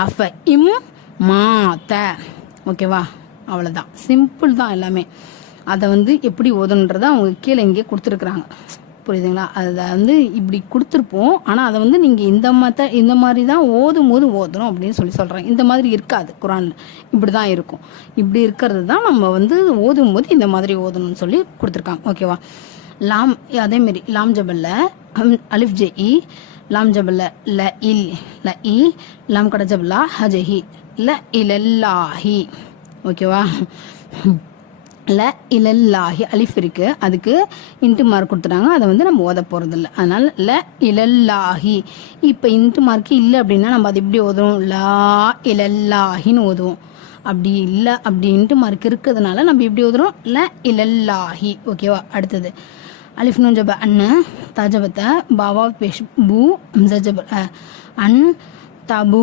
அஃப இம் மாத்த ஓகேவா? அவ்வளோதான் சிம்பிள் தான் எல்லாமே. அதை வந்து எப்படி ஓதணுன்றதை அவங்க கீழே இங்கே கொடுத்துருக்குறாங்க. புரியுதுங்களா? அதை வந்து இப்படி கொடுத்துருப்போம். ஆனால் அதை வந்து நீங்கள் இந்த மத்த இந்த மாதிரி தான் ஓதும் போது ஓதணும் அப்படின்னு சொல்லி சொல்கிறாங்க இந்த மாதிரி இருக்காது குரானில் இப்படி தான் இருக்கும். இப்படி இருக்கிறது தான் நம்ம வந்து ஓதும் போது இந்த மாதிரி ஓதணும்னு சொல்லி கொடுத்துருக்காங்க. ஓகேவா? லாம் அதேமாரி லாம் ஜபல்ல அலிஃப் ஜெஇ லாம் ஜபல்ல ல இல் ல இ லாம் கட ஜபல்லா ஹஜஹி ல இலல்லாஹி ஓகேவா ல இலல்லாஹி அலிஃப் இருக்கு. அதுக்கு இன்ட்டு மார்க் கொடுத்துட்டாங்க. அதை வந்து நம்ம ஓத போகிறதில்ல அதனால ல இலல்லாஹி இப்போ இன்ட்டு மார்க் இல்லை அப்படின்னா நம்ம அது எப்படி ஓதுவோம் லா இலல்லாஹின்னு ஓதுவோம். அப்படி இல்லை அப்படி இன்ட்டு மார்க் இருக்கிறதுனால நம்ம எப்படி ஓதுறோம்? ல இலல்லாஹி ஓகேவா அடுத்தது. அலிஃப் நூன் ஜப அண்ணு தஜபத்த பாவா பேஷ் பூ அம்ச அன் தபூ